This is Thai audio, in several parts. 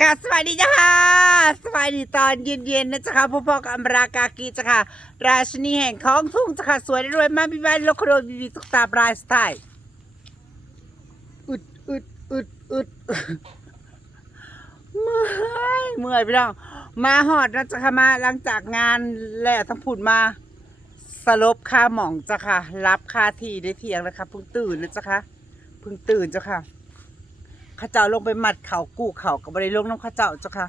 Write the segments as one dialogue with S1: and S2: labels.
S1: กาสวัสดีจ้าค่ะสวัสดีตอนเย็นๆนะจ๊ะค่ะพ่อพ่อกับอมรากากีจ้ะค่ะ ราชินีแห่งของทุ่งจ้ะค่ะสวยรวยมากพี่บ้านโลกโรบีบีตุกตาบรายสไตล์อึดอึดอึดอึดเมื่อยเมื่อยพี่น้องมาหอดนะจ๊ะค่ะมาหลังจากงานแล้วทั้งผุดมาสลบค่าหม่องจ้ะค่ะ รับค่าทีได้เทียงแล้วค่ะเพิ่งตื่นนะจ๊ะค่ะเพิ่งตื่นจ้ะค่ะ ข้าเจ้าลงไปมัดเขากู้เขากับบริลงน้ำข้าเจ้าเจ้าค่ะ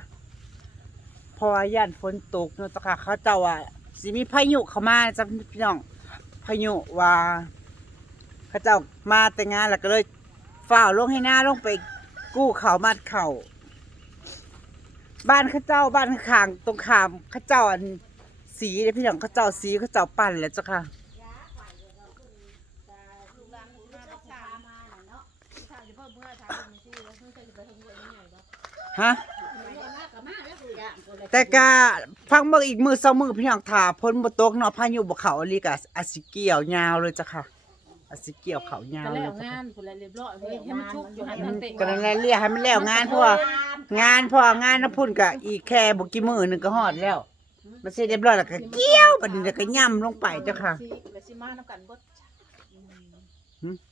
S1: เพราะว่าย่านฝนตกเนาะเจ้าค่ะข้าเจ้าอะสิมีพายุเข้ามาจ้ะพี่น้องพายุว่าข้าเจ้ามาแต่งงานแล้วก็เลยฝ่าวลงให้หน้าลงไปกู้เขามัดเขาบ้านข้าเจ้าบ้านข้างตรงขามข้าเจ้าอันสีเนี่ยพี่น้องข้าเจ้าสีข้าเจ้าปั่นแล้วเจ้าค่ะ ฮะแต่กฟังเบิ่งอีกมือสองมือพี่น้องถาพ้นบ่ตกเนาะพายุบ่เข้าอีหลีก็อาสิเกี่ยวยาวเลยจ้ะค่ะอาสิเกี่ยวเขายาว
S2: ก็
S1: เล
S2: แล้
S1: ยวจ้ะ
S2: งา
S1: ค่ะ
S2: นผลเรียบร้อยเฮ้ยให้มันชุกอยู่ให้
S1: อื
S2: มัน
S1: ม
S2: เตะ
S1: ก็นั่นแหละเรียกให้มันแล้วงานเพราะว่างานเพราะว่างานน่ะพุ่นก็อีกแค่บ่กี่มื้อหนึงก็ฮอดแล้ว มันสิเรียบร้อยแล้วก็เกี่ยวบัดนี้แล้วก็ย่ำลงไปจ้ะค่ะ
S2: แล้วสิมานํกันเบิด
S1: หืม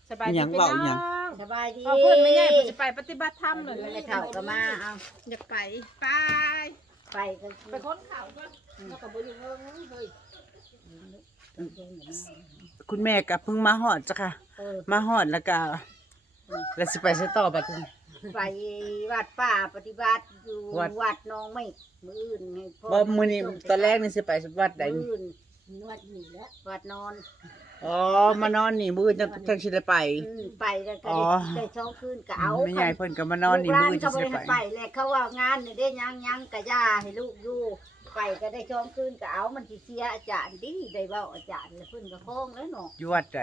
S2: สบาย
S1: อิหยั
S2: ดี
S1: ง
S2: พี่
S1: เว้า
S2: น้
S1: อิหยั
S2: องง
S3: สบายดี
S2: พอเพิ่นไม่ใหญ่เพิ่นจะไปปฏิบัติธรรมเลย
S3: ไม่เท่าก็มาเอา
S2: อยากไปไป
S3: ไปกัน
S2: ไปค้นข่าวก็แล้วก็บ่อยู่เฮิงเฮ้ย
S1: คุณแม่ก็เพิ่งมาฮอดจ้ะค่ะ
S3: เออ
S1: มาฮอดแล้วก็แล้วสิไปไสต่อบัดนี้
S3: ไปวัดป่าปฏิบัติอยู่
S1: วัด
S3: วัดน้องไม่มืออื่นให้พ่
S1: บ่มื้อนี้ตอนแรกนี่สิไปวัดใด
S3: มืออื่นวัดนี่แหละวัดนอน
S1: อ๋อมานอนนี่มื้อจังจังสิได้ไป
S3: อืมไปแล้วก็
S1: อ๋อ
S3: ได้ได้ช่องคืนก็เอา
S1: แม่ใหญ่เพิ่นก็มานอนนี่มื้อ
S3: ลูกหลา
S1: จั
S3: ก็
S1: งสิ
S3: บ่
S1: ได้
S3: ได้
S1: ไป
S3: ไปแล้วเขาว่างานนี่ได้ยังยังกะย่าให้ลูกอยู่ไปก็ได้ช่องคืนก็เอามันสิเสียอาจารย์ดีได้เว้าอาจารย์แล้วเพิ่นก็คงแล้วเนาะ
S1: อยู่วัดใด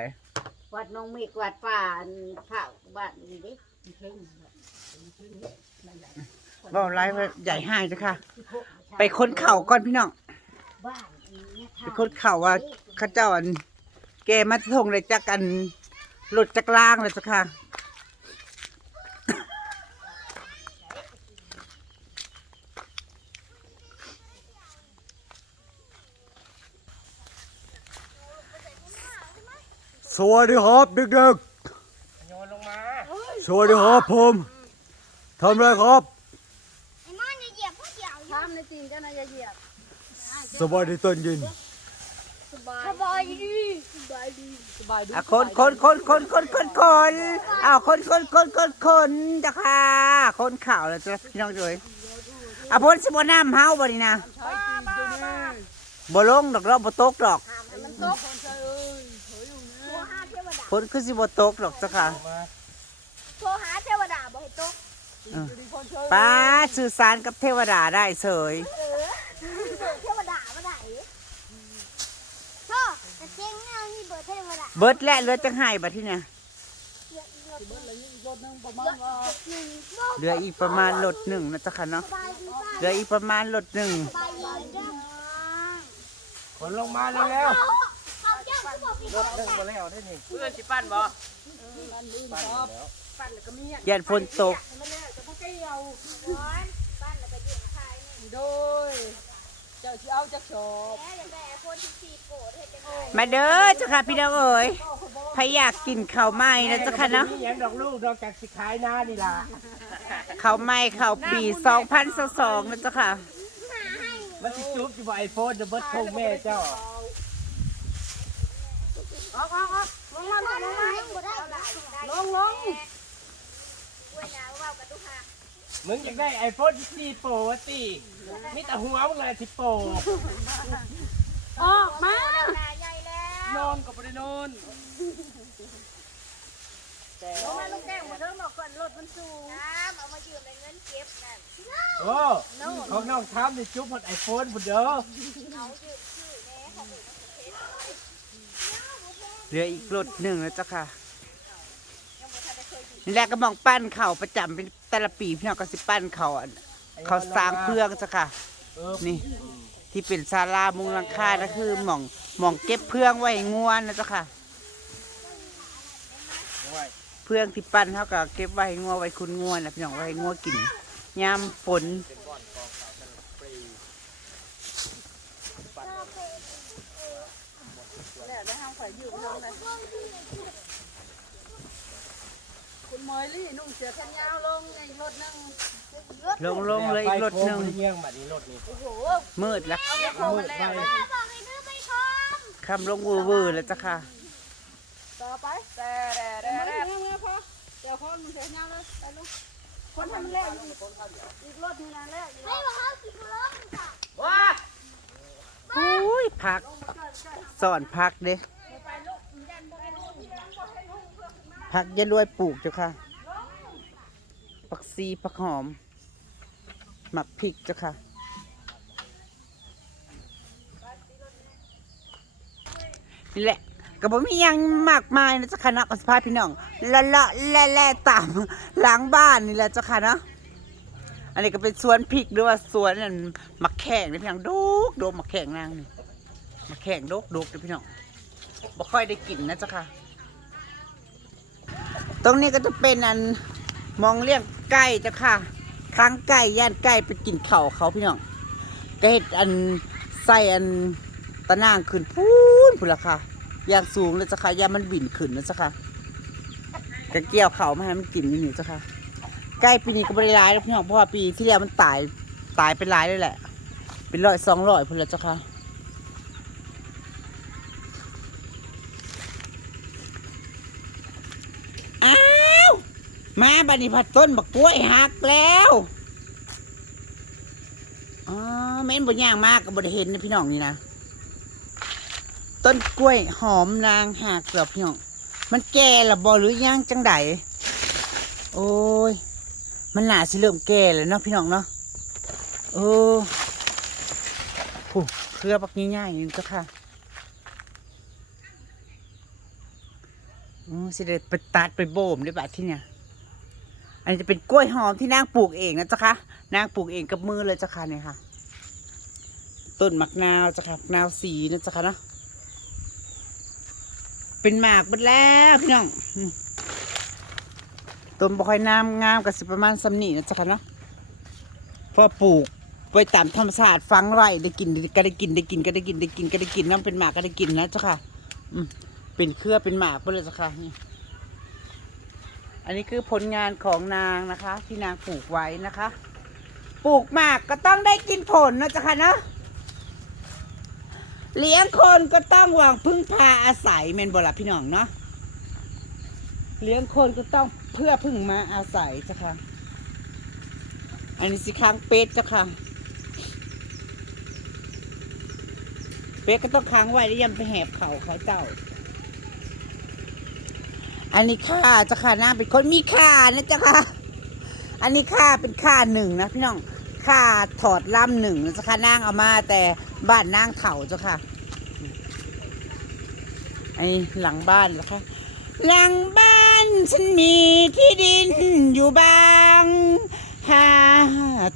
S3: วัดน้องเมฆวัดป่าอันพระบ้านนี่เด้เพ่ง
S1: เว้าหลายว่าใหญ่ให้จ้ะค่ะ ไปค้นเข่าก่อนพี่น้อง
S3: บ้านนี้
S1: ไปค้นเข่าว่าเขาเจ้าอัน แกมาทงเลยจักอันรถจักรล่างเลยจ้ะค่ะ
S4: สวัสดีครับเด็กๆสวัสดีครับผมทำอะไรครับ
S5: ไอ้มอนอย่าเหยียบพวกเดียว
S2: ทำในจริงจ้านะอย่าเหยียบ
S4: สวัสดีตอนเย็น
S5: สบายดีสบายดี
S2: สบายดี
S1: อะคนคนคนคนคนคนคนอ้าวคนคนคนคนคนจ้ะค่ะ คนเข่าแล้วจ้ะพี่น้องเลยอะพ้นสิบ่น้ำเฮาบ่นี่นะบ่ลงดอกเราบ่ตกดอก
S5: มันตกโทรหาเทวดา
S1: พ้นคือสิบ่ตกดอกจ้ะค่ะ
S5: โทรหาเทวดาบ่ให้ตก
S1: ป้าสื่อสารกับเทวดาได้เสย
S5: เออเทวดาบ่ได้พ่อแต่เจ๊งเอานี่เบอร์เทวดา
S1: เบิดและเหลือจังไห้บัดที่เนี่ย
S5: เยอะเยอะหนึ่งโลก
S1: เหลืออีกประมาณรถหนึ่งนะจ๊ะค่ะเนาะ
S5: สบายดีป้า
S1: เหลืออีกประมาณรถหนึ่ง
S5: สบายดีเด้อ
S4: คนลงมาแล้ว
S5: เอาเจ้าผู้บอกพี่
S4: รถนึ่งมาแล้วได้นี่
S2: เพื่อนสิปั้นบ่ปั้นแล้วก็มีอะ
S1: ยันฝนตก
S2: มันแล้วจะบ่เกี่ยว
S5: ร้อนบ้านแล้วก็ยืนขายนี่
S2: โดย เจ้าสิเอาจักชอบ
S5: แม่อยากได้ไอโฟน14 Pro เฮ็ดจังได๋
S1: มาเด้อจ้ะค่ะพี่น้องเอ๋ยใครอยากกินข้าวไหม้นะจ๊ะค่ะเนาะ
S4: นี่ยังดอกลูกดอกจากสิขายหน้านี่ล่ะ
S1: ข้าวไหม้ข้าวปี2022นะจ๊ะค่ะ
S4: มันสิจุ๊บอยู่บ่ไอโฟนจะเบิดคงแม่เจ้า
S2: ออกออกออกลงมาลงลงมา
S5: บ่ได้บ่ได้
S2: ลงลง
S5: เว้ยนะว่าวกับตุ๊กหา
S4: มึงอยากได้ไอโฟน14โปรวะติมีแต่หัวมึงเลยสิโปร
S2: ออกมา
S5: หน้าใหญ่แล้ว
S2: นอนก็บ่ได้นอน
S5: ลงมาลูกแก้วมาเทิงบอกก่อนรถมันสูงน้ำเอามายืมในเงินเก็บนั่น
S4: โอ้ของน้องทำนี่จุ๊บหมดไอโฟนพุ่นเด้อ
S5: เอายืมชื่อแน่ของอื่นมันเช็ด
S1: เหลืออีกรถหนึ่งนะจ๊ะค่ะ นี่แหละก็มองปั้นเข่าวประจำเป็นแต่ละปีพี่น้องก็สิปั้นเขาอันเขาสร้างเพื่องจ้ะค่ะ
S4: เออ
S1: นี่ ที่เป็นศาลามุงหลังคานะคือหม่องหม่องเก็บเพื่องไว้ให้ง่วนนะจ๊ะค่ะ
S4: โอ้ย
S1: เพื่องที่ปั้นเขาก็เก็บไว้ให้งัวไว้คุณงัวนะพี่น้องไว้ให้งัวกินยามฝน
S2: แล้วได้ห้า มอยลี่นุ่งเสื้อแขนยาวลงในรถนั่ง
S1: ลงลงเลยอีกรถหนึ่ง
S4: เงี้ยงแบบนี้รถนี่
S2: โอ้โห
S1: มืดแล้ว
S2: โค้งมาแล้ว
S5: บอกให้ดื้อไปชม
S1: คำลงวอร์เวอแล้วจ้ะค่ะ
S2: ต่อไปแต่แต่แต่แต่พอเดี๋ยวคนมึงเสียยาวเลยไปลูกคนทำมันแล้วอีกอีกรถนึงแล้ว
S5: ไม่บอกเขาสิบล้อมค่ะ
S1: อุ้ยพักสอนพักเด้ พักยันรวยปลูกเจ้าค่ะผักซีผักหอม หมักพริกเจ้าค่ะ นี่แหละก็บ่มียังมากมายนะเจ้าค่ะนะกับสภาพพี่น้องละละแล่แล่ตามหลังบ้านนี่แหละเจ้าค่ะเนาะอันนี้ก็เป็นสวนพริกหรือว่าสวนนั่นมักแข่งนี่พี่น้องดูกดูมักแข่งนางนี่มักแข่งดูกดูกเด้อพี่น้องบ่ค่อยได้กินนะเจ้าค่ะ ตรงนี้ก็จะเป็นอันมองเลี้ยงไก่เจ้าค่ะครั้งไก่ย่านไก่ไปกินเข่าเขาพี่น้องก็เห็ดอันใส่อันตะนางขึ้นพูนพูนละค่ะอย่างสูงเลยเจ้าค่ะย่ามันบินขึ้นนะเจ้าค่ะก็เกี่ยวเข่ามาให้มันกินนี่นี่เจ้าค่ะไก่ปีนี้ก็ไม่ได้ร้ายแล้วพี่น้องเพราะว่าปีที่แล้วมันตายตายเป็นร้ายเลยแหละ เป็นร้อยสองร้อยพูนละเจ้าค่ะอ้าว มาบัดนี้ผัดต้นบักกล้วยหักแล้วอ๋อแม่นบ่ย่างมากก็บ่ได้เห็นนะพี่น้องนี่นะต้นกล้วยหอมนางหักเกือบพี่น้องมันแก่ละบอหรือยังจังไดโอ้ย มันหนาสิเริ่มแก่แล้วเนาะพี่น้องเนาะเออผู้เครือปักง่ายๆนี่เจ้าค่ะอือสิเด็ดไปตัดไปโบ่มด้วยบัดที่เนี่ย อันนี้จะเป็นกล้วยหอมที่นางปลูกเองนะจ้าค่ะนางปลูกเองกับมือเลยจ้าค่ะเนี่ยค่ะ ต้นมะนาวจ้าค่ะมะนาวสีนะจ้าค่ะเนาะเป็นหมากหมดแล้วพี่น้องต้นบ่ค่อยน้ำงามกับสิประมาณสำนีนะจ๊ะค่ะเนาะพอปลูกไว้ตามธรรมชาติฟังไว้ได้กินก็ได้กินได้กินก็ได้กินได้กินก็ได้กินน้ำเป็นหมากก็ได้กินนะจ๊ะค่ะ อืมเป็นเครือเป็นหมากไปเลยจ้ะค่ะนี่ อันนี้คือผลงานของนางนะคะ ที่นางปลูกไว้นะคะ ปลูกมากก็ต้องได้กินผลนะจ๊ะค่ะเนาะเลี้ยงคนก็ต้องหวังพึ่งพาอาศัยเมนบล่ะพี่น้องเนาะเลี้ยงคนก็ต้องเพื่อพึ่งมาอาศัยจ้ะค่ะ อันนี้สิค้างเป็ดจ้ะค่ะ เป็ดก็ต้องค้างไว้แล้วยังไปแหบเขาเขาเจ้า อันนี้ค่าจ้ะค่ะนางเป็นคนมีค่านะจ้ะค่ะ อันนี้ค่าเป็นค่าหนึ่งนะพี่น้องค่าถอดลำหนึ่งนะจ้ะค่ะนางเอามาแต่บ้านนางเถ่าจ้ะค่ะไอ้หลังบ้านเหรอคะหลังบ้านฉันมีที่ดินอยู่บางห้า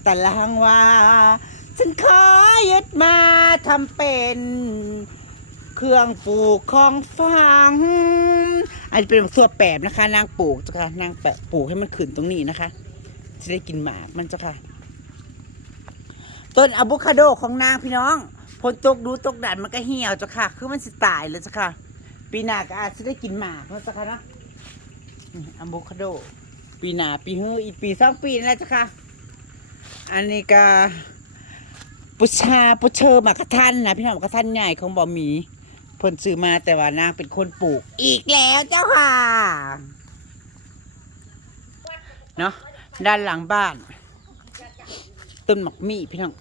S1: ตารางวาฉันขอยึดมาทำเป็น เครื่องปลูกของฟัง อันนี้เป็นส่วแปบนะคะ นางปลูกจ้ะค่ะนางแปะปลูกให้มันขึ้นตรงนี้นะคะจะได้กินหมากมันจ้ะค่ะ ต้นอะโวคาโดของนางพี่น้องฝนตกดูตกดันมันก็เหี่ยวจ้ะค่ะ คือมันสิตายเลยจ้ะค่ะ ปีหน้าก็อาจจะได้กินหมากแล้วจ้ะค่ะนะอะโวคาโด ปีหน้าปีฮืออีกปีสองปีนั่นแหละจ้ะค่ะ อันนี้ก็ ปุชาปุเชอร์หมากกระทันนะพี่น้องหมากกระทันใหญ่ของบอหมี เพิ่นซื้อมาแต่ว่านางเป็นคนปลูก อีกแล้วเจ้าค่ะเนาะด้านหลังบ้าน ต้นหมักมี่พี่น้อง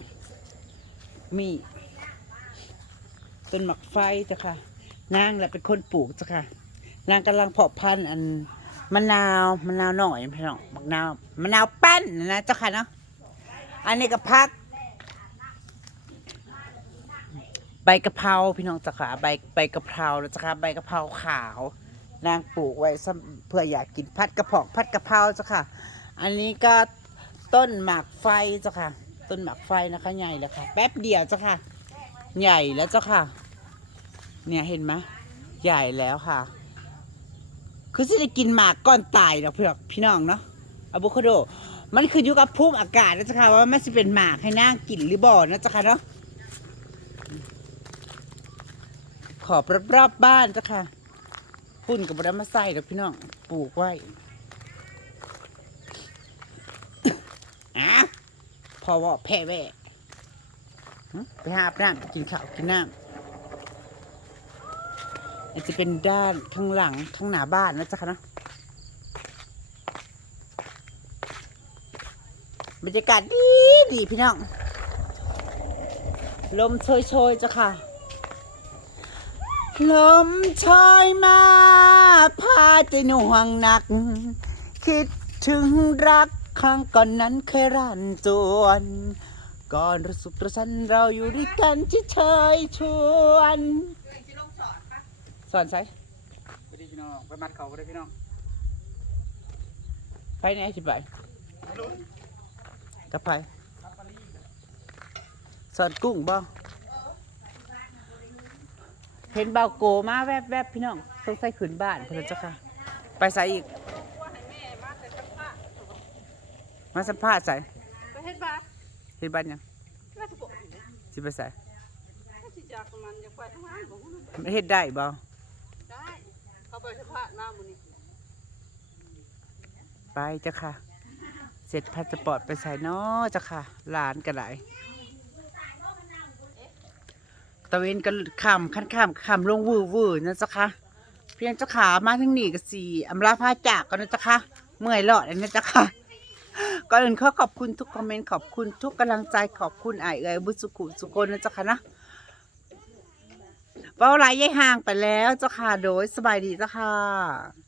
S1: มี่ต้นหมักไฟจ้ะค่ะนางแหละเป็นคนปลูกจ้ะค่ะนางกำลังเพาะพันธุ์อันมะนาวมะนาวหน่อยพี่น้องมะนาวมะนาวปั้นนะเจ้าค่ะเนาะอันนี้ก็พัก ใบกะเพราพี่น้องจ้ะค่ะใบใบกะเพราแล้วจ้ะค่ะใบกะเพราขาว นางปลูกไว้เพื่ออยากกินพัดกระเพาะพัดกะเพราจ้ะค่ะ อันนี้ก็ต้นหมากไฟจ้ะค่ะ ต้นหมากไฟนะคะใหญ่แล้วค่ะ แป๊บเดียวจ้ะค่ะ ใหญ่แล้วเจ้าค่ะ เนี่ยเห็นไหมใหญ่แล้วค่ะ คือจะกินหมากก้อนตายดอกพี่น้องพี่น้องเนาะอะโวคาโด มันคืออยู่กับภูมิอากาศนะจ๊ะค่ะว่ามันจะเป็นหมากให้นางกินหรือบ่อนะจ๊ะค่ะเนาะ ขอบรอบๆบ้านจ้ะค่ะพุ่นกับบไดมาใส่ดอกพี่น้องปลูกไว้อะพอว่าแพ้แว่ไปหาอาบน้ำกินข้าวกินน้ำอันจะเป็นด้านข้างหลังข้างหน้าบ้านนะจ๊ะค่ะนะบรรยากาศดีดีพี่น้อง ลมโชยๆจ้ะค่ะ ลมโชยมาพาใจหน่วงหนัก คิดถึงรักครั้งก่อนนั้นเคยรันจวน ก่อนระสุขระสันเราอยู่ด้วยกันที่เชยชวนสอนใส่ไปดิพี่น้องไปมัดเขาก็ได้พี่น้องไปไหนสิไปกับไปสอนกุ้งบ่ เห็นเบาโกมาแวบๆพี่น้องต้องใส่ขืนบ้านเพื่อนเจ้าค่ะ ไปใส่อีก มาสัมภาษณ์ใส่
S2: ไปเฮ็ดบา
S1: เห็นบ้านยัง
S2: ก็จะบอก
S1: สิไปใส่
S2: ก็สิจากมันอยากไปทำงานบ่ฮู้
S1: มันเฮ็ดได้บ่
S2: ได้เขาไปสภาพหน้ามื้อนี้
S1: ไปเจ้าค่ะ เสร็จพาสปอร์ตไปใส่เนาะเจ้าค่ะหลานกันหลายตะเวนกันขำขั้นขำขำลงวือวือนะเจ้าค่ะเพียงเจ้าขามาทั้งนี่ก็สี่อำลาพาจากกันนะเจ้าค่ะเมื่อยหลอดอันนะเจ้าค่ะก่อนอื่นขอขอบคุณทุกคอมเมนต์ขอบคุณทุกกำลังใจขอบคุณไอเอ๋ยบุสุขุสุคนนะเจ้าค่ะนะเป้าไรยายห่างไปแล้วเจ้าค่ะโดยสบายดีเจ้าค่ะ